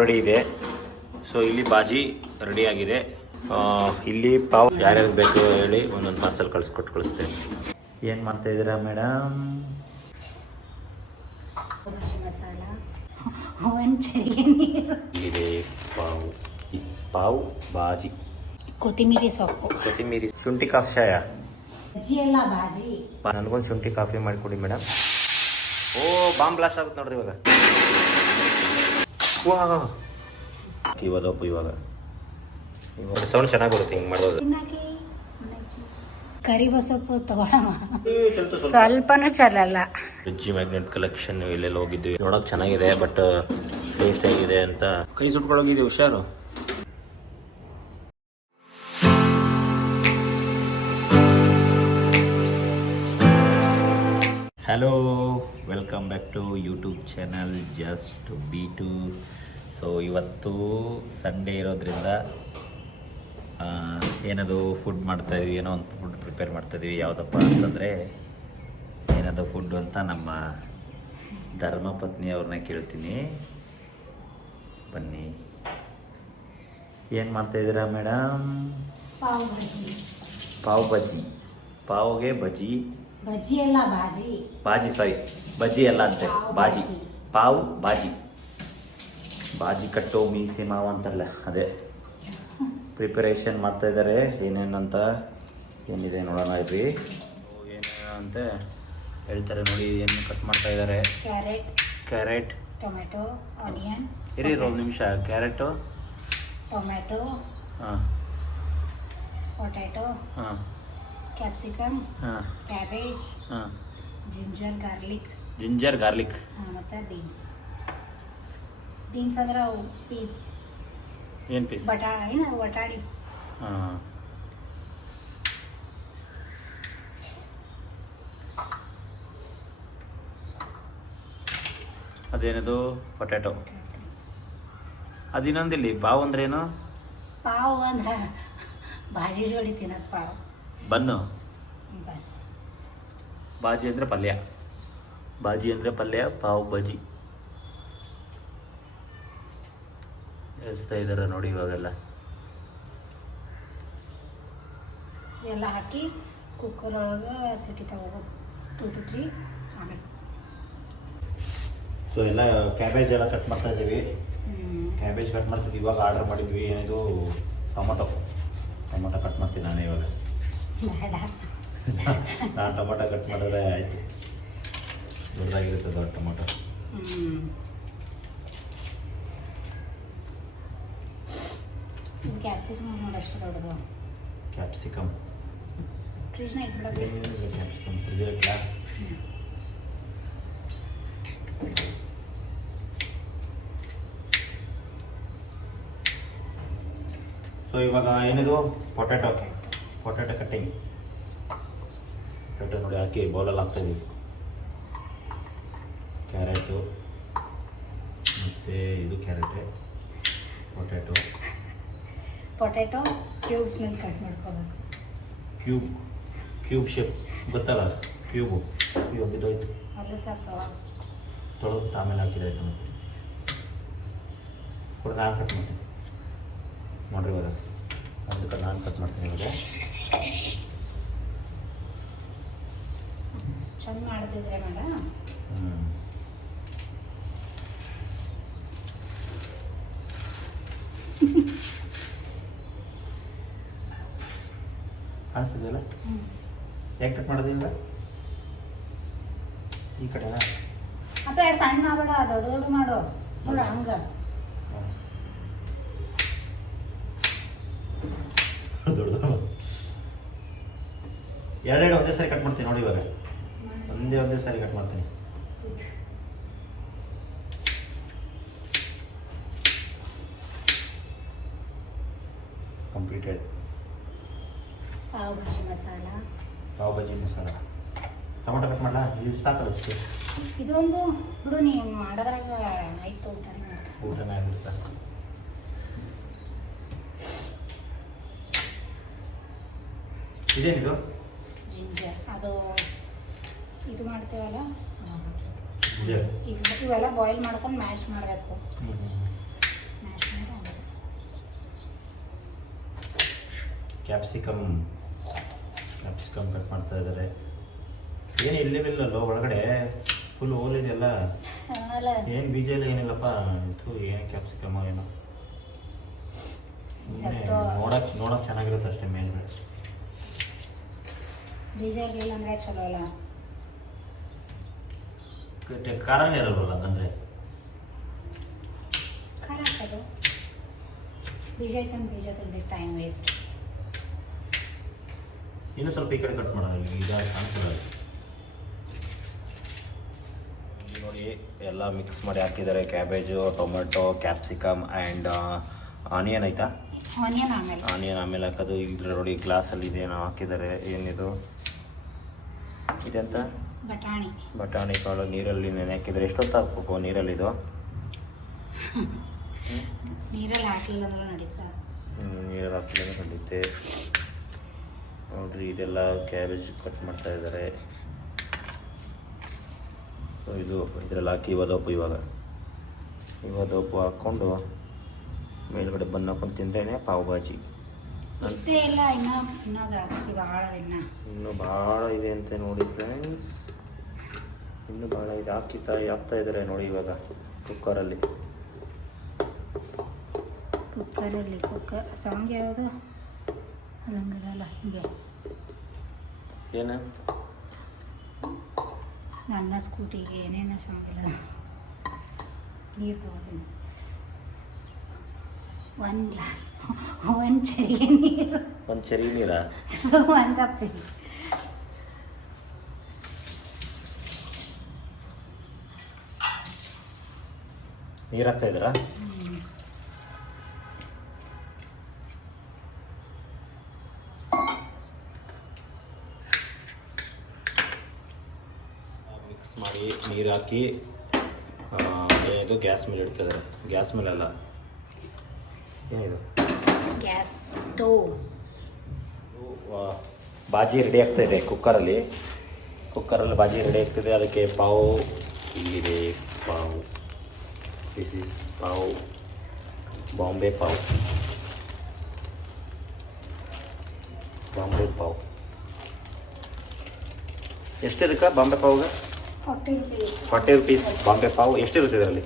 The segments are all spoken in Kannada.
ರೆಡಿ ಇದೆ. ಸೊ ಇಲ್ಲಿ ಬಾಜಿ ರೆಡಿ ಆಗಿದೆ. ಇಲ್ಲಿ ಪಾವ್ ಯಾರ್ಯಾರು ಬೇಕು ಹೇಳಿ ಒಂದೊಂದು ಪಾರ್ಸಲ್ ಕಳಿಸ್ತೇನೆ. ಏನು ಮಾಡ್ತಾ ಇದ್ದೀರಾ ಮೇಡಮ್? ಮಸಾಲ ಇದೆ ಪಾವ್ ಬಾಜಿ, ಕೊತ್ತಿಮೀರಿ ಸೊಪ್ಪು, ಕೊತ್ತಿಮೀರಿ, ಶುಂಠಿ ಕಷಾಯ, ಬಜ್ಜಿ ಎಲ್ಲ ಬಾಜಿ. ನನಗೊಂದು ಶುಂಠಿ ಕಾಫಿ ಮಾಡಿಕೊಡಿ ಮೇಡಮ್. ಓ ಬಾಂಬ್ ಬ್ಲಾಸ್ಟ್ ಆಗುತ್ತೆ ನೋಡ್ರಿ ಇವಾಗ. ಇವಾಗ ಸೌಂಡ್ ಚೆನ್ನಾಗಿ ಬರುತ್ತೆ ಹಿಂಗೆ ಮಾಡೋದು. ಕರಿಬ ಸೊಪ್ಪು ತಗೊಳಮ್ಮ, ಸ್ವಲ್ಪನೂ ಚಲಲ್ಲ. ವೆಜ್ಜಿ ಮ್ಯಾಗ್ನೆಟ್ ಕಲೆಕ್ಷನ್ ಎಲ್ಲೆಲ್ಲ ಹೋಗಿದ್ವಿ, ನೋಡೋಕೆ ಚೆನ್ನಾಗಿದೆ, ಬಟ್ ಟೇಸ್ಟ್ ಹೇಗಿದೆ ಅಂತ ಕೈ ಸುಟ್ಕೊಳ್ಳೋಗಿದೆ, ಹುಷಾರು. Hello, welcome back to YouTube channel just ಬಿ2. ಸೊ ಇವತ್ತು ಸಂಡೇ ಇರೋದ್ರಿಂದ ಏನದು ಫುಡ್ ಮಾಡ್ತಾಯಿದ್ವಿ, ಏನೋ ಒಂದು ಫುಡ್ ಪ್ರಿಪೇರ್ ಮಾಡ್ತಾಯಿದ್ವಿ. ಯಾವುದಪ್ಪ ಅಂತಂದರೆ ಏನದು ಫುಡ್ಡು ಅಂತ ನಮ್ಮ ಧರ್ಮಪತ್ನಿಯವ್ರನ್ನ ಕೇಳ್ತೀನಿ. ಬನ್ನಿ, ಏನು ಮಾಡ್ತಾಯಿದ್ದೀರಾ ಮೇಡಮ್? ಪಾವ್ ಬಜ್ಜಿ. ಪಾವ್ ಬಜ್ಜಿ, ಪಾವ್ಗೆ ಬಜ್ಜಿ, ಬಜ್ಜಿ ಎಲ್ಲ ಬಾಜಿ, ಬಾಜಿ ಸಾರಿ ಬಜ್ಜಿ ಎಲ್ಲ ಅಂತೆ, ಬಾಜಿ, ಪಾವ್ ಬಾಜಿ, ಬಾಜಿ ಕಟ್ಟೋ ಮೀಸೆ ಮಾವು ಅಂತಾರಲ್ಲ ಅದೇ ಪ್ರಿಪರೇಷನ್ ಮಾಡ್ತಾ ಇದ್ದಾರೆ. ಏನೇನಂತ ಏನಿದೆ ನೋಡೋಣ ಇರ್ರಿ. ಏನೇನು ಅಂತ ಹೇಳ್ತಾರೆ ನೋಡಿ. ಏನು ಕಟ್ ಮಾಡ್ತಾ ಇದ್ದಾರೆ? Carrot, tomato, onion. ಇರಿ ಒಂದು ನಿಮಿಷ. ಕ್ಯಾರೆಟು, ಟೊಮೆಟೊ, ಹಾಂ, ಪೊಟ್ಯಾಟೊ, ಹಾಂ, ಕ್ಯಾಪ್ಸಿಕಮ್, ಹಾಂ, ಕ್ಯಾಬೇಜ್, ಹಾಂ, ಜಿಂಜರ್ ಗಾರ್ಲಿಕ್, ಮತ್ತು ಬೀನ್ಸ್. ಬೀನ್ಸ್ ಅಂದ್ರೆ ಪೀಸ್. ಏನು ಪೀಸ್? ವಟಾಡಿ. ಹಾಂ, ಅದೇನದು ಪೊಟ್ಯಾಟೊ. ಅದಿನ್ನೊಂದಿಲ್ಲಿ ಪಾವ್ ಅಂದ್ರೆ ಏನು? ಪಾವ್ ಅಂದ್ರೆ ಭಾಜಿ ಜೋಡಿ ತಿನ್ನೋದು ಪಾವ್. ಬನ್ನು. ಬಾಜಿ ಅಂದರೆ ಪಲ್ಯ, ಬಾಜಿ ಅಂದರೆ ಪಲ್ಯ, ಪಾವ್ ಬಜ್ಜಿ ಎಸ್ತಾ ಇದ್ದಾರೆ ನೋಡಿ. ಇವಾಗೆಲ್ಲ ಎಲ್ಲ ಹಾಕಿ ಕುಕ್ಕರ್ ಒಳಗೆ ಸಿಟಿ ತಗೋಬೇಕು, 2 to 3. ಆಮೇಲೆ ಸೊ ಎಲ್ಲ ಕ್ಯಾಬೇಜ್ ಎಲ್ಲ ಕಟ್ ಮಾಡ್ತಾ ಇದ್ದೀವಿ. ಕ್ಯಾಬೇಜ್ ಕಟ್ ಮಾಡ್ತಿದ್ವಿ. ಇವಾಗ ಆರ್ಡರ್ ಮಾಡಿದ್ವಿ ಏನಿದು ಟೊಮೊಟೊ ಕಟ್ ಮಾಡ್ತೀನಿ ನಾನು ಇವಾಗ. ಬೇಡ, ನಾನು ಟೊಮೊಟೊ ಕಟ್ ಮಾಡಿದ್ರೆ ಆಯಿತು, ದೊಡ್ಡದಾಗಿರುತ್ತೆ ದೊಡ್ಡ ಟೊಮೊಟೊ. ಕ್ಯಾಪ್ಸಿಕಮ್ ನೋಡಿ ಅಷ್ಟು ದೊಡ್ಡದು. ಕ್ಯಾಪ್ಸಿಕಮ್ ಫ್ರಿಜ್ನ ಇಟ್ಬಿಡಬೇಕು. ಕ್ಯಾಪ್ಸಿಕಮ್ ಫ್ರಿಜ್ ಇಟ್ಲ. ಸೊ ಇವಾಗ ಏನಿದು ಪೊಟ್ಯಾಟೊ ಕಟ್ಟಿಂಗ್. ಪೊಟ್ಯಾಟೊ ನೋಡಿ ಹಾಕಿ ಬೌಲಲ್ಲಿ ಹಾಕ್ತಾಯಿದ್ದೀವಿ. ಕ್ಯಾರೆಟು ಮತ್ತು ಇದು ಕ್ಯಾರೆಟೆ, ಪೊಟ್ಯಾಟೊ ಕ್ಯೂಬ್ಸ್ನಲ್ಲಿ ಕಟ್ ಮಾಡ್ಕೋಬೇಕು. ಕ್ಯೂಬ್ ಶೇಪ್ ಗೊತ್ತಲ್ಲ, ಕ್ಯೂಬ್ ಬಿದ್ದೋಯ್ತು. ಅಲ್ಲೂ ಸಾಕು ತೊಳೆದು ಆಮೇಲೆ ಹಾಕಿದಾಯ್ತು. ಮತ್ತು ಕೂಡ ನಾನು ಕಟ್ ಮಾಡ್ತೀನಿ ನೋಡ್ರಿ. ಇವಾಗ ಅದಕ್ಕೆ ನಾನು ಕಟ್ ಮಾಡ್ತೀನಿ. ಇವಾಗ ಚೆಂದ ಮಾಡ್ತಿದ್ರೆ ಮೇಡ. ಕಾಣಿಸ್ತಿದೆಯಲ್ಲ? ಯಾಕೆ ಕಟ್ ಮಾಡೋದಿಲ್ಲ? ಈ ಕಡೆನಾ? ಅಪ್ಪ ಎರಡು ಸಣ್ಣ ಮಾಡಬೇಡ, ದೊಡ್ಡ ಮಾಡು. ನೋಡು ಹಂಗೆ ದೊಡ್ಡ ಎರಡೆರಡು ಒಂದೇ ಸಾರಿ ಕಟ್ ಮಾಡ್ತೀನಿ ನೋಡಿ. ಇವಾಗ ಒಂದೇ ಸಾರಿ ಕಟ್ ಮಾಡ್ತೀನಿ. Completed. Pav bhaji masala, tomato cut ಮಾಡಲ? ಇದು ಸಾಕಲ್ಲ ಅಷ್ಟು. ಇದೊಂದು ಬಿಡು, ನೀವು ಮಾಡೋದ್ರಾಗ ಆಯ್ತು. ಊಟನೇ ಆಗಿಬಿಡ್ತಾ. ಇದೇನಿದು? ಜಿಂಜರ್. ಅದು ಇದು ಮಾಡ್ತೇವಲ್ಲ, ಜಿಂಜರ್ ಇವೆಲ್ಲ ಬಾಯ್ಲ್ ಮಾಡ್ಕೊಂಡು ಮ್ಯಾಶ್ ಮಾಡಬೇಕು. ಕ್ಯಾಪ್ಸಿಕಮ್ ಕಟ್ ಮಾಡ್ತಾ ಇದ್ದಾರೆ. ಏನು ಇಲ್ಲಿಲ್ಲೋ ಒಳಗಡೆ ಫುಲ್ ಹೋಲ್ ಇದೆಯಲ್ಲ, ಅಲ್ಲ ಏನು ಬೀಜ ಇಲ್ಲ ಏನಿಲ್ಲಪ್ಪ. ಇದು ಏನು ಕ್ಯಾಪ್ಸಿಕಮ್ ಏನೋ ನೋಡಕ್ ಚೆನ್ನಾಗಿರುತ್ತೆ ಅಷ್ಟೇ. ಮೇಲ್ಗಡೆ ಬೀಜ ಇರಲಿಲ್ಲ ಅಂದರೆ ಚಲೋ ಅಲ್ಲ. ಖಾರನೇ ಇರಲ್ವಲ್ಲ ಹಂಗಂದ್ರೆ. ಖಾರ ಹಾಕೋದು ಬೀಜ ಐತಂದು ಬೀಜ ತಂದು ಟೈಮ್ ವೇಸ್ಟ್. ಇನ್ನೂ ಸ್ವಲ್ಪ ಈ ಕಡೆ ಕಟ್ ಮಾಡೋಣ. ಈಗ ಕಾಣಿಸಲ್ಲ ನೋಡಿ, ಎಲ್ಲ ಮಿಕ್ಸ್ ಮಾಡಿ ಹಾಕಿದ್ದಾರೆ. Cabbage, tomato, capsicum and onion ಐತಾ. ಆನಿಯನ್ ಆಮೇಲೆ ಹಾಕೋದು. ಇದ್ರ ನೋಡಿ ಗ್ಲಾಸಲ್ಲಿ ಇದೆ ಏನೋ ಹಾಕಿದ್ದಾರೆ. ಏನಿದು ಇದೆಂತ? ಬಟಾಣಿ ಕಾಳು ನೀರಲ್ಲಿ ನೆನೆ ಹಾಕಿದ್ದಾರೆ. ಎಷ್ಟೊತ್ತು ಹಾಕ್ಬೇಕು ನೀರಲ್ಲಿದು? ನೀರಲ್ಲಿ ಹಾಕಲಿಲ್ಲ ಅಂದ್ರೆ ನಡೀತಾ. ನೀರಲ್ಲಿ ಹಾಕಿದ್ರೆ ನಡೀತೆ. ನೋಡ್ರಿ, ಇದೆಲ್ಲ ಕ್ಯಾಬೇಜ್ ಕಟ್ ಮಾಡ್ತಾ ಇದ್ದಾರೆ. ಇದು ಇದರಲ್ಲಿ ಹಾಕಿ ಇವದೊಪ್ಪು ಹಾಕ್ಕೊಂಡು ಮೇಲ್ಗಡೆ ಬನ್ ಹಾಕೊಂಡು ತಿಂದ್ರೇ ಪಾವ್ ಭಾಜಿ. ಇಷ್ಟೇ ಇಲ್ಲ, ಇನ್ನೂ ಜಾಸ್ತಿ ಭಾಳ ಇನ್ನೂ ಭಾಳ ಇದೆ ಅಂತ ನೋಡಿ ಫ್ರೆಂಡ್ಸ್. ಇನ್ನೂ ಭಾಳ ಇದೆ. ಹಾಕ್ತಾ ಇದ್ದಾರೆ ನೋಡಿ ಇವಾಗ ಕುಕ್ಕರ್ ಸಾಂಗ್ ಯಾವುದು ಅದಂಗದಲ್ಲ ಹೀಗೆ. ಏನು ನನ್ನ ಸ್ಕೂಟಿಗೆ ಏನೇನು ಸಾಂಗ್ ಇಲ್ಲ. ನೀರು ತೊಗೊತೀನಿ, ಒಂದು ಗ್ಲಾಸ್, ಒಂದು ಚರಿಗೆ ನೀರು, ಒಂದು ಚರಿ ನೀರಾ? ಸೊ ಒಂದು ಕಪ್ಪಿ. ನೀರು ಹಾಕ್ತಾ ಇದ್ದೀರಾ? ಮಿಕ್ಸ್ ಮಾಡಿ ನೀರು ಹಾಕಿ ಇದು ಗ್ಯಾಸ್ ಮೇಲೆ ಇಡ್ತಿದ್ದಾರೆ. ಗ್ಯಾಸ್ ಮೇಲೆ ಅಲ್ಲ, ಏನಿದು ಗ್ಯಾಸ್ ಸ್ಟೋವ್. ಬಾಜಿ ರೆಡಿ ಆಗ್ತಾ ಇದೆ ಕುಕ್ಕರಲ್ಲಿ ಬಾಜಿ ರೆಡಿ ಆಗ್ತಿದೆ. ಅದಕ್ಕೆ ಪಾವು ಇಲ್ಲಿದೆ. ಪಾವು, ದಿಸ್ ಇಸ್ ಪಾವು, ಬಾಂಬೆ ಪಾವು. ಎಷ್ಟಿದಕ್ಕೆ ಬಾಂಬೆ ಪಾವ್ಗೆ? 40 rupees ಬಾಂಬೆ ಪಾವು. ಎಷ್ಟಿರುತ್ತೆ ಇದರಲ್ಲಿ?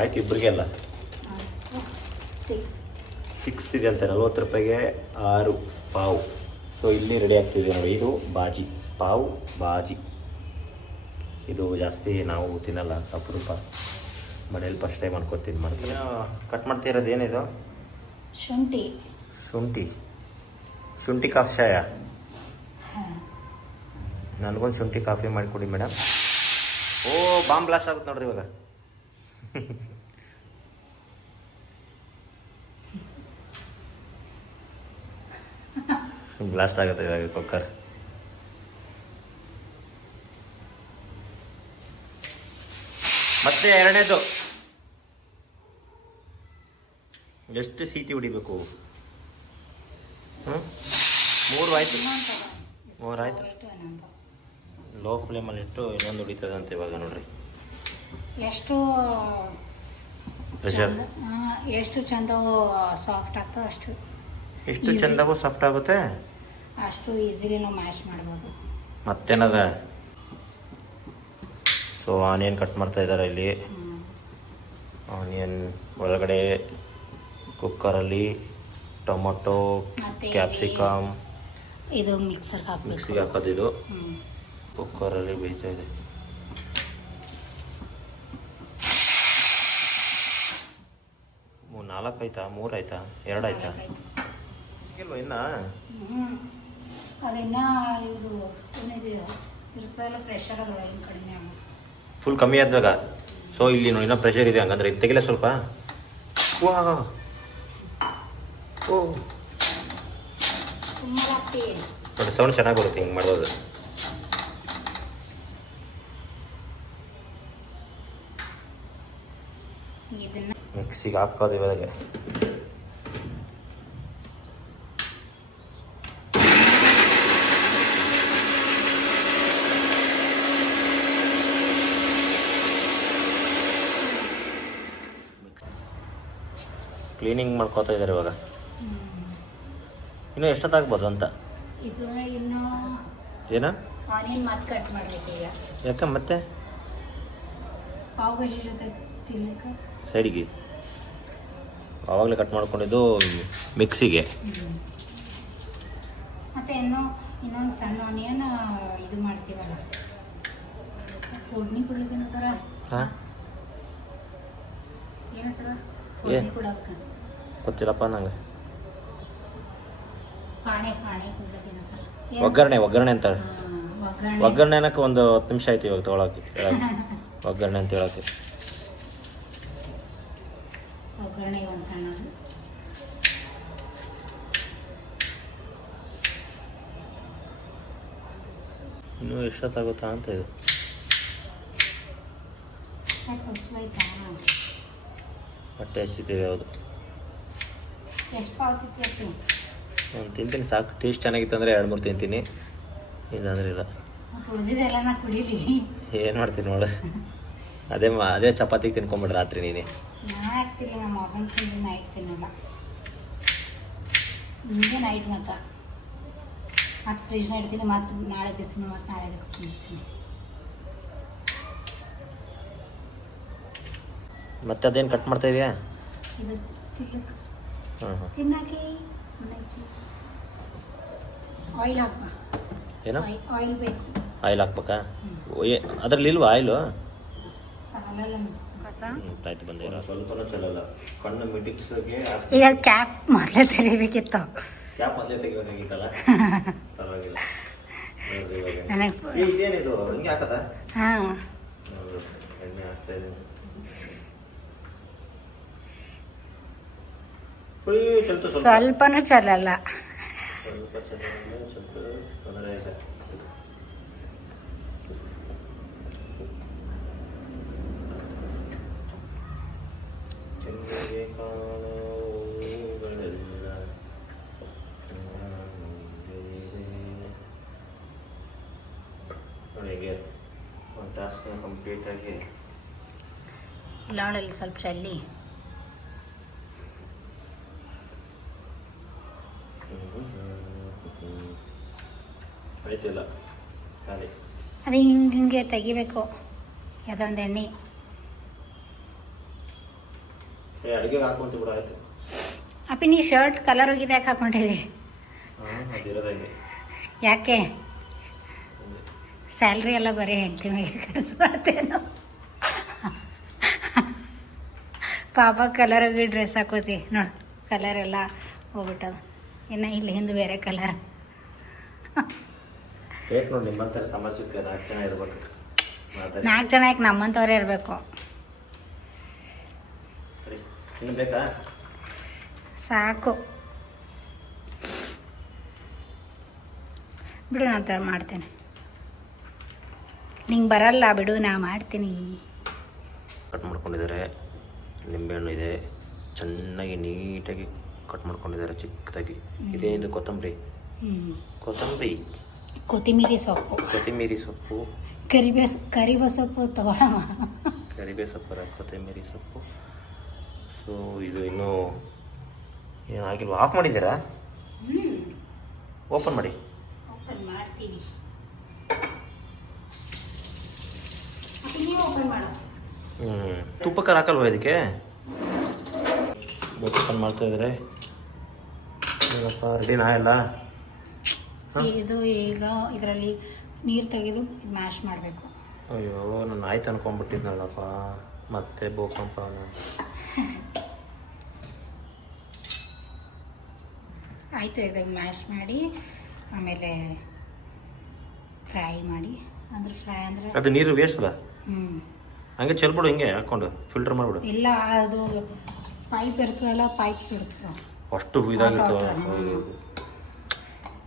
ಆಯ್ತು, ಇಬ್ಬರಿಗೆ ಅಲ್ಲ 6 ಇದೆ ಅಂತ. 40 ರೂಪಾಯಿಗೆ 6 ಪಾವು. ಸೊ ಇಲ್ಲಿ ರೆಡಿ ಆಗ್ತಿದೆ ನೋಡಿ. ಇದು ಪಾವು ಬಾಜಿ. ಇದು ಜಾಸ್ತಿ ನಾವು ತಿನ್ನಲ್ಲ, ಅಪರೂಪ. ಮನೇಲಿ ಫಸ್ಟ್ ಟೈಮ್ ಮಾಡ್ಕೊತೀನಿ. ಕಟ್ ಮಾಡ್ತಾ ಇರೋದು ಏನಿದು? ಶುಂಠಿ ಕಷಾಯ. ನನಗೊಂದು ಶುಂಠಿ ಕಾಫಿ ಮಾಡಿಕೊಡಿ ಮೇಡಮ್. ಓ, ಬಾಂಬ್ ಬ್ಲಾಸ್ಟ್ ಆಗುತ್ತೆ ನೋಡ್ರಿ ಇವಾಗ. ಬ್ಲಾಸ್ಟ್ ಆಗುತ್ತೆ ಇವಾಗ ಕುಕ್ಕರ್. ಮತ್ತೆ ಎರಡನೇದು ಎಷ್ಟು ಸೀಟಿ ಹೊಡಿಬೇಕು? 3 ಆಯ್ತು. ಲೋ ಫ್ಲೇಮಲ್ಲಿ ಇಟ್ಟು ಇನ್ನೊಂದು ಹೊಡಿತದಂತೆ ಇವಾಗ ನೋಡ್ರಿ. ಎಷ್ಟು ಚಂದವು ಸಾಫ್ಟ್ ಆಗ್ತದೆ ಎಷ್ಟು ಚಂದವೂ ಸಾಫ್ಟ್ ಆಗುತ್ತೆ, ಅಷ್ಟು ಈಸಿಲಿ ನಾವು ಮ್ಯಾಶ್ ಮಾಡ್ಬೋದು. ಮತ್ತೇನದ? ಸೊ ಆನಿಯನ್ ಕಟ್ ಮಾಡ್ತಾ ಇದ್ದಾರೆ ಇಲ್ಲಿ. ಆನಿಯನ್ ಒಳಗಡೆ ಕುಕ್ಕರಲ್ಲಿ ಟೊಮೊಟೊ, ಕ್ಯಾಪ್ಸಿಕಮ್, ಇದು ಮಿಕ್ಸಿಗೆ ಹಾಕೋದು. ಇದು ಕುಕ್ಕರಲ್ಲಿ ಬೇಯ್ತಾ ಇದೆ. ನಾಲ್ಕು ಆಯ್ತಾ? 3 ಆಯ್ತಾ? 2 ಆಯ್ತಾ? ಇಲ್ವ ಇನ್ನ? ಅದಿನ್ನ ಇದು ಇರ್ತದಲ್ಲ ಪ್ರೆಷರ್, ಅದರೊಳಗಿನ ಕಡಿಮೆ ಆಗುತ್ತೆ. ಫುಲ್ ಕಮ್ಮಿ ಆದಾಗ. ಸೊ ಇಲ್ಲಿ ನೋಡಿ ಇನ್ನೂ ಪ್ರೆಷರ್ ಇದೆ. ಹಂಗಂದ್ರೆ ಇದು ತೆಗಿಲ್ಲ ಸ್ವಲ್ಪ. ನೋಡಿ ಸೌಂಡ್ ಚೆನ್ನಾಗಿ ಬರುತ್ತೆ ಹಿಂಗೆ ಮಾಡೋದು. ಮಿಕ್ಸಿಗೆ ಹಾಕೋದು ಇವಾಗ. ಕ್ಲೀನಿಂಗ್ ಮಾಡ್ಕೋತಾ ಇದ್ದಾರೆ ಇವಾಗ. ಇನ್ನೂ ಎಷ್ಟೊತ್ತಾಗ್ಬೋದು ಅಂತ. ಇದು ಇನ್ನು ಏನ ಆನಿಯನ್ ಮತ್ತೆ ಕಟ್ ಮಾಡ್ಬೇಕು ಈಗ. ಯಾಕೆ ಮತ್ತೆ ಪಾವ್ ಭಾಜಿ ಜೊತೆ ತಿನ್ನಕ್ಕೆ ಸೈಡಿಗೆ ಆವಾಗಲೇ ಕಟ್ ಮಾಡ್ಕೊಂಡಿದ್ದು ಮಿಕ್ಸಿಗೆ. ಮತ್ತೆ ಇನ್ನೊಂದು ಸಣ್ಣ ಆನಿಯನ್ ಇದು ಮಾಡ್ತೀವಲ್ಲ ಫೋಡ್ನಿ ಕೊಡ್ಲಿಕ್ಕೆ ಹಾಂ ಏನಂತಾರ ಫೋಡ್ನಿ ಕೊಡಕ್ಕೆ ಗೊತ್ತಿಲ್ಲಪ್ಪ ನಂಗೆ. ಪಾಣೆ ಕೊಡ್ಲಿಕ್ಕೆ ಒಗ್ಗರಣೆ ಅಂತಾರೆ. ಒಗ್ಗರಣೆ ಒಗ್ಗರಣೆ ಅನ್ನಕ್ಕೆ ಒಂದು 10 ನಿಮಿಷ ಆಯ್ತು ಇವಾಗ ತೊಗೊಳಕ್ಕೆ. ಒಗ್ಗರಣೆ ಅಂತ ಹೇಳಕ್ಕೆ ಒಗ್ಗರಣೆಗೆ ಒಂದು ಸಣ್ಣದು ಇನ್ನೂ ಎಷ್ಟೊತ್ತಾಗುತ್ತಾ ಅಂತ ಇದು. ಹಸುವಾಯ್ತಾ ಹೊಟ್ಟೆ ಹಚ್ಚಿದ್ದೀವಿ. ಹೌದು, ಎಷ್ಟು ಪಾವ್ ತಿಂತೀವಿ? ನಾನು ತಿಂತೀನಿ ಸಾಕು. ಟೇಸ್ಟ್ ಚೆನ್ನಾಗಿತ್ತು ಅಂದರೆ 2-3 ತಿಂತೀನಿ, ಇಲ್ಲಾಂದ್ರೆ ಇಲ್ಲ. ಉಳಿದಿದ್ದೆಲ್ಲ ನಾ ಕುಡೀಲಿ. ಏನು ಮಾಡ್ತೀನಿ ನೋಡು. ಅದೇ ಚಪಾತಿಗೆ ತಿನ್ಕೊಂಬಿಡ್ರಿ ರಾತ್ರಿ ನೀನೆ. ನಾ ಹಾಕ್ತೀನಿ, ನಮ್ಮ ಅಪ್ಪನ ತಿಂದು ನೈಟ್ ತಿನ್ನಲ್ಲ. ನಿಮಗೆ ನೈಟ್ ಮತ್ತೆ ಫ್ರಿಜ್ನ ಇಡ್ತೀನಿ, ಮತ್ತು ನಾಳೆ ಬಿಸಿಲು ಮತ್ತು ನಾಳೆ ತಿನ್ನಿಸ್ತೀನಿ. ಮತ್ತೆ ಅದೇನು ಕಟ್ ಮಾಡ್ತಾ ಇದೆಯಾ? ಇದು ತಿನ್ನಕ್ಕೆ ಹಾಂ ತಿನ್ನಕ್ಕೆ ಆಯಿಲ್ ಹಾಕ. ಏನೋ ಆಯಿಲ್ ಬೇಕು. ಆಯಿಲ್ ಹಾಕ್ಬೇಕಾ? ಅದರಲ್ಲಿ ಇಲ್ವಾ ಆಯಿಲು? ಸಾಲಲ್ಲ ಮಿಸ್ ಆಯ್ತು ಬಂದಿರ ಸ್ವಲ್ಪನೂ ಚಲಲ್ಲ. ಕಣ್ಣು ಮಿಟಿಕ್ಸ್ಗೆ ಈಗ ಕ್ಯಾಪ್ ಮೊದಲೇ ತೆರಿಬೇಕಿತ್ತು. ಕ್ಯಾಪ್ ಮೊದಲೇ ತೆಗಿಬೇಕಾಗಿತ್ತಲ್ಲ. ಪರವಾಗಿಲ್ಲ. ನನಗೆ ಇದೇನಿದು ಹಿಂಗೆ ಹಾಕದ? ಹಾಂ, ಎಣ್ಣೆ ಹಾಕ್ತಾ ಇದ್ದೀನಿ. ಸ್ವಲ್ಪನೂ ಚಲಲ್ಲ. ಸ್ವಲ್ಪ ಸ್ವಲ್ಪ ತೊಂದರೆ ಇದೆ. ನೋಡಿ ಒಂದು ಟಾಸ್ಕ್ನ ಕಂಪ್ಲೀಟಾಗಿ ಇಲ್ಲ ನೋಡಲ್ಲಿ ಸ್ವಲ್ಪ ಚಲ್ಲಿ. ಆಯ್ತಿಲ್ಲ ಖಾಲಿ. ಅದು ಹಿಂಗೆ ತೆಗಿಬೇಕು ಯಾವುದೊಂದು ಎಣ್ಣೆ. ಅಡುಗೆಗೆ ಹಾಕೊಂತ ಬಿಡ ಆಯ್ತು. ಅಪ್ಪಿ ನೀ ಶರ್ಟ್ ಕಲರ್ ಹೋಗಿದೆ ಯಾಕೆ ಹಾಕೊಂಡಿರಿ? ಅದಿರೋದಾಗಿ ಯಾಕೆ ಸ್ಯಾಲ್ರಿ ಎಲ್ಲ ಬರೀ ಹೆಂಡತಿ ಮೇಲೆ ಖರ್ಚು ಮಾಡ್ತೇನೋ. ಪಾಪ ಕಲರ್ ಹೋಗಿ ಡ್ರೆಸ್ ಹಾಕೋತಿ ನೋಡು, ಕಲರ್ ಎಲ್ಲ ಹೋಗ್ಬಿಟ್ಟದ. ಇನ್ನು ಇಲ್ಲಿ ಹಿಂದೆ ಬೇರೆ ಕಲರ್. ಬೇಕು ನೋಡಿ ನಿಮ್ಮಂಥರ ಸಮಾಜಕ್ಕೆ 4 ಜನ ಇರ್ಬೇಕು. 4 ಜನ ಯಾಕೆ ನಮ್ಮಂಥವ್ರೇ ಇರಬೇಕು. ಇನ್ನು ಬೇಕಾ? ಸಾಕು ಬಿಡು, ನಾನು ಮಾಡ್ತೇನೆ. ನಿಂಗೆ ಬರಲ್ಲ ಬಿಡು, ನಾ ಮಾಡ್ತೀನಿ. ಕಟ್ ಮಾಡ್ಕೊಂಡಿದ್ದಾರೆ. ನಿಂಬೆಹಣ್ಣು ಇದೆ, ಚೆನ್ನಾಗಿ ನೀಟಾಗಿ ಕಟ್ ಮಾಡ್ಕೊಂಡಿದ್ದಾರೆ ಚಿಕ್ಕದಾಗಿ. ಇದೇನಿದು? ಕೊತ್ತಂಬರಿ. ಕೊತ್ತಿಮೀರಿ ಸೊಪ್ಪು, ಕರಿಬೇವು ಸೊಪ್ಪು ತಗೊಳಮ್ಮ. ಕರಿಬೇವು ಸೊಪ್ಪು, ಕೊತ್ತಂಬರಿ ಸೊಪ್ಪು. ಸೊ ಇದು ಇನ್ನೂ ಏನಾಗಿಲ್ವ? ಆಫ್ ಮಾಡಿದ್ದೀರಾ? ಓಪನ್ ಮಾಡಿ. ಓಪನ್ ಮಾಡ್ತೀವಿ. ನೀವು ಓಪನ್ ಮಾಡು. ತುಪ್ಪಕ್ಕೆ ಹಾಕಲ್ವ ಇದಕ್ಕೆ? ಓಪನ್ ಮಾಡ್ತಾ ಇದ್ದಾರೆ. ಏನಪ್ಪ ರೆಡಿನಾ ಎಲ್ಲ? ಇದು ಈಗ ಇದರಲ್ಲಿ ನೀರು ತೆಗೆದು ಮ್ಯಾಶ್ ಮಾಡಬೇಕು. ಅಯ್ಯೋ, ನಾನು ಆಯ್ತು ಅನ್ಕೊಂಡ್ಬಿಟ್ಟಿದ್ನಲ್ಲಪ್ಪ, ಮತ್ತೆ ಬೋಕಂಪ. ಆಯಿತು, ಇದು ಮ್ಯಾಶ್ ಮಾಡಿ ಆಮೇಲೆ ಫ್ರೈ ಮಾಡಿ. ಅಂದ್ರೆ ಫ್ರೈ ಅಂದರೆ ಅದು ನೀರು ವೇಸ್ಟ್ ಅದ. ಹ್ಞೂ, ಹಂಗೆ ಚೆಲ್ಬಿಡು, ಹಿಂಗೆ ಹಾಕ್ಕೊಂಡು ಫಿಲ್ಟರ್ ಮಾಡಿಬಿಡು. ಇಲ್ಲ, ಅದು ಪೈಪ್ ಇರ್ತದಲ್ಲ, ಪೈಪ್ ಸುಡ್ತದೆ. ಅಷ್ಟು ಇದಾಗಿತ್ತು.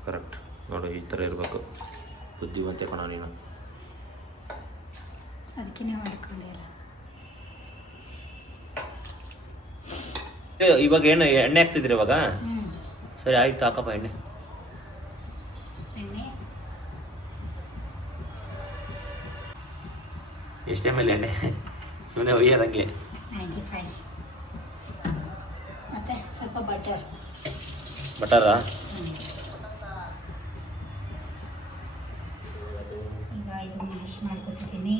ಕರೆಕ್ಟ್ ನೋಡು, ಈ ಥರ ಇರಬೇಕು. ಬುದ್ಧಿವಂತೆ ಕಣ ನೀನು. ಅದಕ್ಕೆ ನೀವು ಮಾಡ್ಕೊಂಡಿಲ್ಲ. ಇವಾಗ ಏನು ಎಣ್ಣೆ ಹಾಕ್ತಿದ್ರಿ ಇವಾಗ? ಸರಿ ಆಯ್ತು, ಹಾಕಪ್ಪ ಎಣ್ಣೆ. ಎಷ್ಟೇ ಮೇಲೆ ಎಣ್ಣೆ ಸುಮ್ಮನೆ ಒಯ್ಯೋದಂಗೆ. 95. ಮತ್ತು ಸ್ವಲ್ಪ ಬಟರ್. ಬಟರಾ? ಈಗ ಇದು ಮ್ಯಾಶ್ ಮಾಡ್ಕೊತಿದ್ದೀನಿ.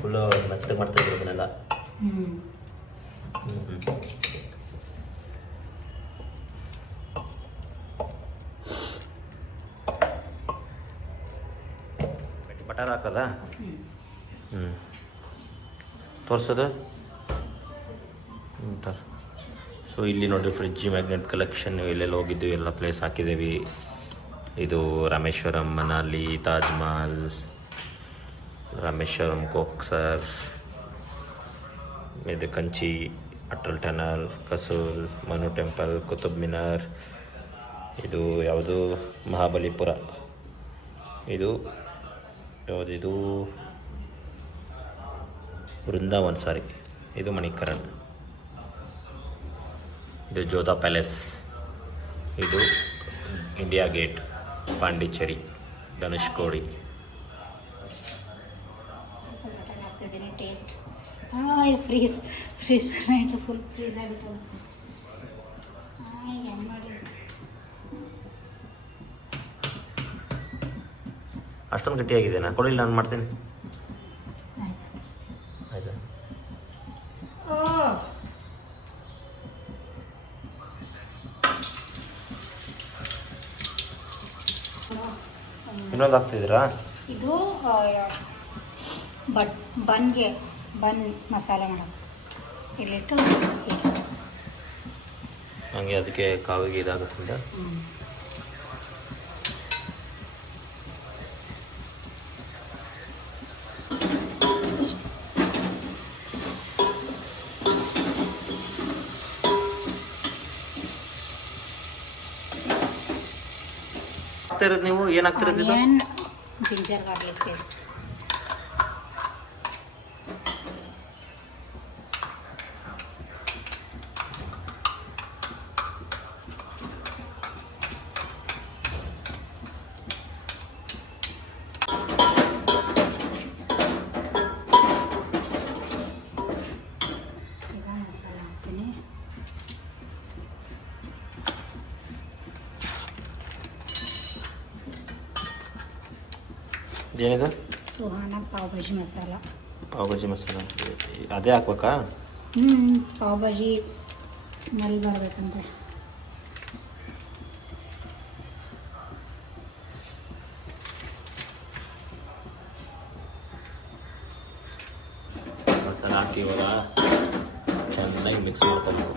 ಫುಲ್ಲು ಮೆತ್ತಗೆ ಮಾಡ್ತಾಯಿದ್ರು ಇದನ್ನೆಲ್ಲ. ಬಟರ್ ಹಾಕೋದಾ? ತೋರಿಸೋದು. ಸೊ ಇಲ್ಲಿ ನೋಡಿರಿ ಫ್ರಿಡ್ಜ್ ಮ್ಯಾಗ್ನೆಟ್ ಕಲೆಕ್ಷನ್ ಎಲ್ಲೆಲ್ಲಿ ಹೋಗಿದ್ದೀವಿ ಎಲ್ಲ ಪ್ಲೇಸ್ ಹಾಕಿದ್ದೀವಿ. ಇದು ರಾಮೇಶ್ವರಂ, ಮನಾಲಿ, ತಾಜ್ ಮಹಲ್, ರಾಮೇಶ್ವರಂ, ಕೋಕ್ಸರ್, ಇದು ಕಂಚಿ, ಅಟಲ್ ಟನಲ್, ಕಸೂಲ್, ಮನು ಟೆಂಪಲ್, ಕುತುಬ್ ಮಿನಾರ್, ಇದು ಯಾವುದು ಮಹಾಬಲಿಪುರ, ಇದು ಯಾವುದಿದು ವೃಂದಾವನ್, ಸಾರಿ ಇದು ಮಣಿಕರಣ್, ಇದು ಜೋಧಾ ಪ್ಯಾಲೇಸ್, ಇದು ಇಂಡಿಯಾ ಗೇಟ್, ಪಾಂಡಿಚೇರಿ, ಧನುಷ್ಕೋಡಿ. ಸ್ವಲ್ಪ ಬಟರ್ ಹಾಕ್ತಿದ್ದೀನಿ ಟೇಸ್ಟ್. ಫ್ರೀಸ್ ಫುಲ್ ಫ್ರೀಸ್ ಆಗಿಬಿಟ್ಟು ಈಗ ಹೆಂಗೆ ಮಾಡಿ. ಅಷ್ಟೊಂದು ಗಟ್ಟಿಯಾಗಿದೆನಾ? ಕೊಡಿಲ್ಲ, ನಾನು ಮಾಡ್ತೀನಿ. ಆಯ್ತು. ಆಯ್ತು. ಇನ್ನೊಂದು ಹಾಕ್ತಿದ್ದೀರಾ? ಇದು ಬನ್ ಮಸಾಲೆ ಮಾಡೋದು ಇಲ್ಲಿಟ್ಟು ಹಂಗೆ ಅದಕ್ಕೆ ಕಾವಿಗೆ ಇದಾಗುತ್ತಿಂದ. ಹಾಕ್ತಿರೋದು ನೀವು ಏನು ಹಾಕ್ತಿರೋದು? ಇದು ಆನಿಯನ್, ಜಿಂಜರ್ ಗಾರ್ಲಿಕ್ ಪೇಸ್ಟ್. ಈಗ ಮಸಾಲೆ ಹಾಕ್ತೀನಿ. ಏನಿದು? ಸುಹಾನ ಪಾವ್ ಭಾಜಿ ಮಸಾಲ. ಪಾವ್ ಭಾಜಿ ಮಸಾಲ ಅದೇ ಹಾಕ್ಬೇಕಾ? ಪಾವ್ ಭಾಜಿ ಸ್ಮೆಲ್ ಬರಬೇಕಂತೆ. ಮಸಾಲ ಹಾಕಿ ಇವಾಗ ಚೆನ್ನಾಗಿ ಮಿಕ್ಸ್ ಮಾಡ್ಕೊಬೇಕು.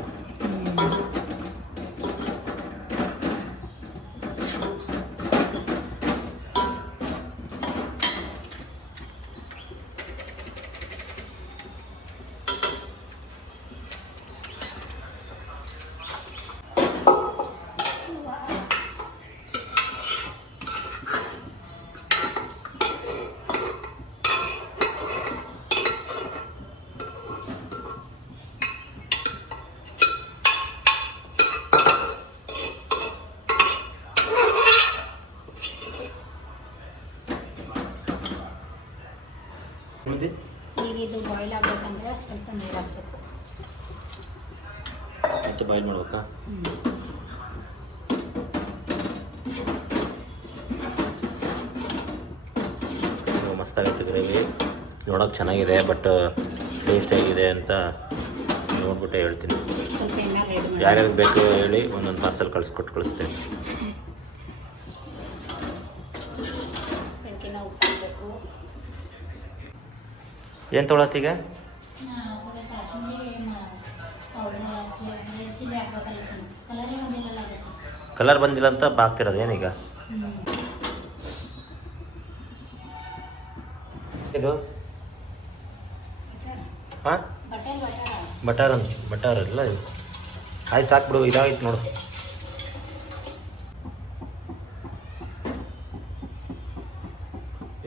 ಈಗ ಇದು ಬಾಯ್ಲ್ ಆಗಬೇಕಂದ್ರೆ ಸ್ವಲ್ಪ ನೀರು ಹಾಕಬೇಕು. ಮತ್ತೆ ಬಾಯ್ಲ್ ಮಾಡ್ಬೇಕಾ? ಮಸ್ತಾಗೈತೆ ಗ್ರೇವಿ, ನೋಡೋಕೆ ಚೆನ್ನಾಗಿದೆ. ಬಟ್ ಟೇಸ್ಟ್ ಹೇಗಿದೆ ಅಂತ ನೋಡ್ಬಿಟ್ಟೆ ಹೇಳ್ತೀನಿ. ಸ್ವಲ್ಪ ಎಣ್ಣೆ ರೆಡಿ ಮಾಡಿ. ಯಾರ್ಯಾರಿಗೆ ಬೇಕು ಹೇಳಿ, ಒಂದೊಂದು ಪಾರ್ಸಲ್ ಕಳಿಸ್ತೇನೆ. ಅದಕ್ಕೆ ನಾವು ಉಪ್ಪು ಹಾಕಬೇಕು. ಏನು ತೊಗೊಳತ್ತೀಗ? ಕಲರ್ ಬಂದಿಲ್ಲ ಅಂತ ಹಾಕ್ತಿರೋದು ಏನೀಗ? ಇದು ಹಾಂ ಬಟರ್ ಅಲ್ಲ ಇದು. ಆಯ್ತು ಸಾಕ್ಬಿಡು, ಇದಾಗಿತ್ತು ನೋಡು.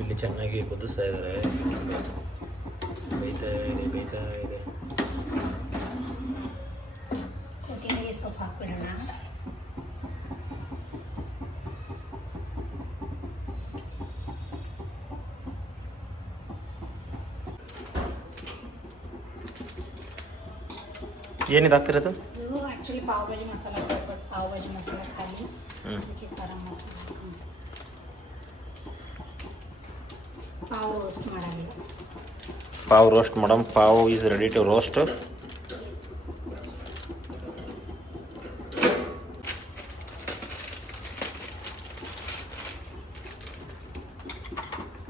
ಇಲ್ಲಿ ಚೆನ್ನಾಗಿ ಕುದಿಸ್ತಾ ಇದ್ದಾರೆ. ಬೇಯ್ತಾ ಇದೆ. ಕೊತ್ತಂಬರಿ ಸೊಪ್ಪು ಹಾಕ್ಬಿಡೋಣ. ಏನಿದು ಹಾಕ್ತಿರೋದು? ಇದು ಆ್ಯಕ್ಚುಲಿ ಪಾವ್ ಭಾಜಿ ಮಸಾಲ ಬಟ್ ಪಾವ್ ಭಾಜಿ ಮಸಾಲ ಖಾಲಿ ಹ್ಞೂ ಅದಕ್ಕೆ ಗರಂ ಮಸಾಲ ಹಾಕೊಂಡು ಪಾವ್ ರೋಸ್ಟ್ ಮಾಡಾಗಿದೆ. Pav roast madam. Pav is ready to roast.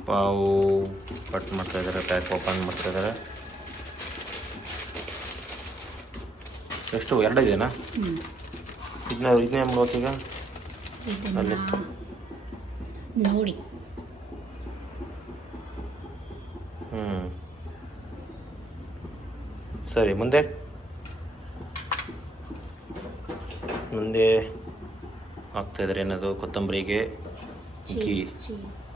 Pav cut ಮಾಡ್ತಾ ಇದ್ದಾರೆ, ಪ್ಯಾಕ್ ಓಪನ್ ಮಾಡ್ತಾ ಇದ್ದಾರೆ. ಎಷ್ಟು 2 ಇದೆಯಾ? ಇದನ್ನೇ ಮಾಡೋತೀಗ ಅಲ್ಲಿ ನೋಡಿ. ಸರಿ, ಮುಂದೆ ಹಾಕ್ತಾ ಇದ್ದಾರೆ ಏನದು? ಕೊತ್ತಂಬರಿಗೆ ಗೀ. ಚೀಸ್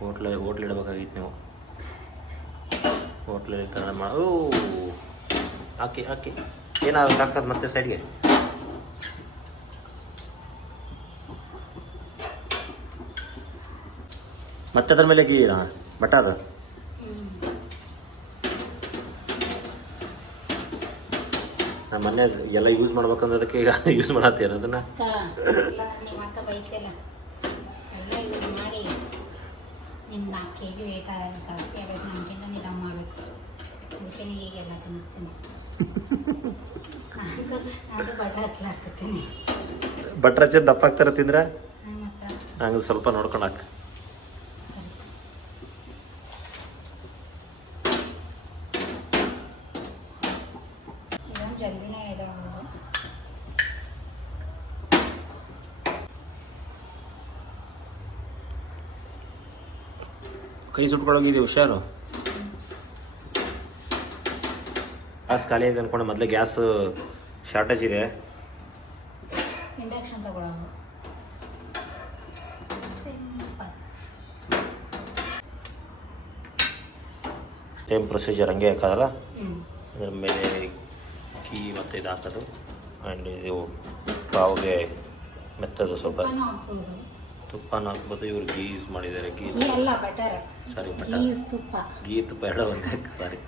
ಹೋಟ್ಲ್ ಇಡಬೇಕಾಗಿತ್ತು ನೀವು. ಹೋಟ್ಲಲ್ಲಿ ಕನ್ನಡ ಮಾಡೋ ಹಾಕಿ ಏನಾದ್ರು ಹಾಕೋದು ಮತ್ತೆ ಸೈಡ್ಗೆ. ಮತ್ತೆ ಅದ್ರ ಮೇಲೆ ಗೀ ಬಟರ್. ನಮ್ಮ ಮನೆ ಎಲ್ಲ ಯೂಸ್ ಮಾಡ್ಬೇಕಂದ್ರದಕ್ಕೆ ಈಗ ಯೂಸ್ ಮಾಡತ್ತೀರ ಅದನ್ನ. ನೀವು ಅಕ್ಕ ಬೈತಿಲ್ಲ ಎಲ್ಲ ಯೂಸ್ ಮಾಡಿ ನಿಮ್ಗೆ 4 kg ವೇಟ್ ಜಾಸ್ತಿ ಆಗಬೇಕು, ನಮಗಿಂತ ನಿಧಾನ ಮಾಡಬೇಕು. ಅದಕ್ಕೆ ಈಗೆಲ್ಲ ತಿನ್ನಿಸ್ತೀನಿ. ಅದು ಬಟ್ರ್ ಹಚ್ಚಲಾಗ್ತೀನಿ. ಬಟ್ರ್ ಹಚ್ಚಿ ದಪ್ಪ ಆಗ್ತಾರ ತಿಂದ್ರೆ ಮತ್ತು ಹಂಗೆ ಸ್ವಲ್ಪ ನೋಡ್ಕೊಂಡು ಹಾಕ. ಇದೊಂದು ಜಲ್ದಿನೇ ಇದಾವೆ. ಕೈ ಸುಟ್ಕೊಳ್ಳೋಂಗಿದೆ, ಹುಷಾರು. ಗ್ಯಾಸ್ ಖಾಲಿ ಇದೆ ಅನ್ಕೊಂಡು ಮೊದಲೇ ಗ್ಯಾಸ್ ಶಾರ್ಟೇಜ್ ಇದೆ. ಇಂಡಕ್ಷನ್ ತಗೊಳ್ಳೋದು ಸೇಮ್ ಪ್ರೊಸೀಜರ್ ಹಂಗೆ ಹಾಕೋದಲ್ಲ. ಅದ್ರ ಮೇಲೆ ಗೀ ಮತ್ತು ಇದು ಹಾಕೋದು. ಆ್ಯಂಡ್ ಇದು ಪಾವ್ಗೆ ಮೆತ್ತದು ಸ್ವಲ್ಪ ತುಪ್ಪನ ಹಾಕ್ಬೋದು. ಇವ್ರು ಗೀ ಯೂಸ್ ಮಾಡಿದ್ದಾರೆ. ಗೀ ಎಲ್ಲ ಬಟರ್, ಸಾರಿ ಚೀಸ್, ತುಪ್ಪ. ಗೀ ತುಪ್ಪ ಎರಡು ಒಂದೇ. ಸಾರಿ,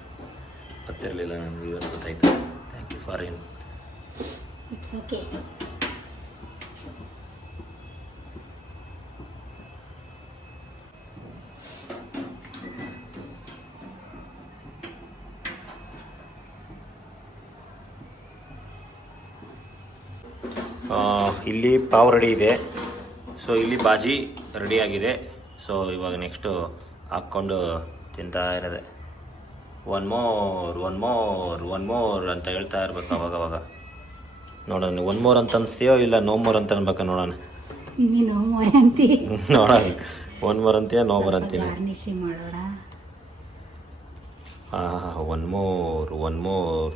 ಗೊತ್ತಿರಲಿಲ್ಲ ನನಗೆ, ಇವತ್ತು ಗೊತ್ತಾಯ್ತು. Thank you for it's okay. ಇಲ್ಲಿ ಪಾವ್ ರೆಡಿ ಇದೆ. ಸೊ ಇಲ್ಲಿ ಬಾಜಿ ರೆಡಿ ಆಗಿದೆ. ಸೊ ಇವಾಗ ನೆಕ್ಸ್ಟು ಹಾಕ್ಕೊಂಡು ತಿಂತಾ ಇರೋದೆ. ಒನ್ ಮೋರ್ ಅಂತ ಹೇಳ್ತಾ ಇರ್ಬೇಕು ಅವಾಗವಾಗ. ನೋಡೋಣ, 1 more ಅಂತ ಅನ್ಸ್ತೀಯೋ ಇಲ್ಲ ನೋ ಮೋರ್ ಅಂತ ಅನ್ಬೇಕಾ ನೋಡೋಣ. ನೀನು ಅಂತಿ ನೋಡೋಣ, 1 more ಅಂತೀಯ ನೋ ಮೋರ್ ಅಂತೀನಿ. ಗಾರ್ನಿಶಿಂಗ್ ಮಾಡೋಣ. ಒನ್ ಮೋರ್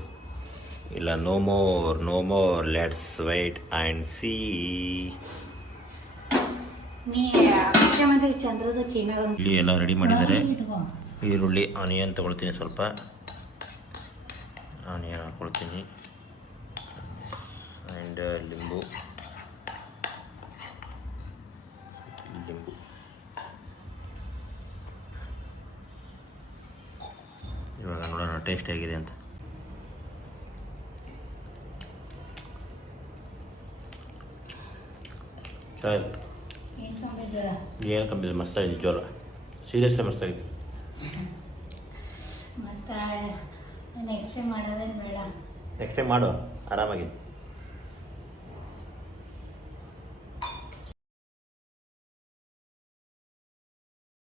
ಇಲ್ಲ no more let's wait and see. ನೀ ಮುಖ್ಯಮಂತ್ರಿ ಚಂದ್ರದ ಚೀನಾದ ಇಲ್ಲಿ ಎಲ್ಲ ರೆಡಿ ಮಾಡಿದ್ದಾರೆ. ಈರುಳ್ಳಿ, ಆನಿಯನ್ ತೊಗೊಳ್ತೀನಿ, ಸ್ವಲ್ಪ ಆನಿಯನ್ ಹಾಕ್ಕೊಳ್ತೀನಿ. ಆ್ಯಂಡ್ ಲಿಂಬು ಇವಾಗ ನೋಡೋಣ ಟೇಸ್ಟ್ ಹೇಗಿದೆ ಅಂತ. ಏನು ಕಮ್ಮಿ, ಮಸ್ತಾಗಿದೆ, ಜೋರ ಸೀರಿಯಸ್ಲಿ ಮಸ್ತಾಗಿದೆ. ಮತ್ತು ನೆಕ್ಸ್ಟ್ ಟೈಮ್ ಮಾಡೋದೇನು ಬೇಡ, ನೆಕ್ಸ್ಟ್ ಟೈಮ್ ಮಾಡು ಆರಾಮಾಗಿ.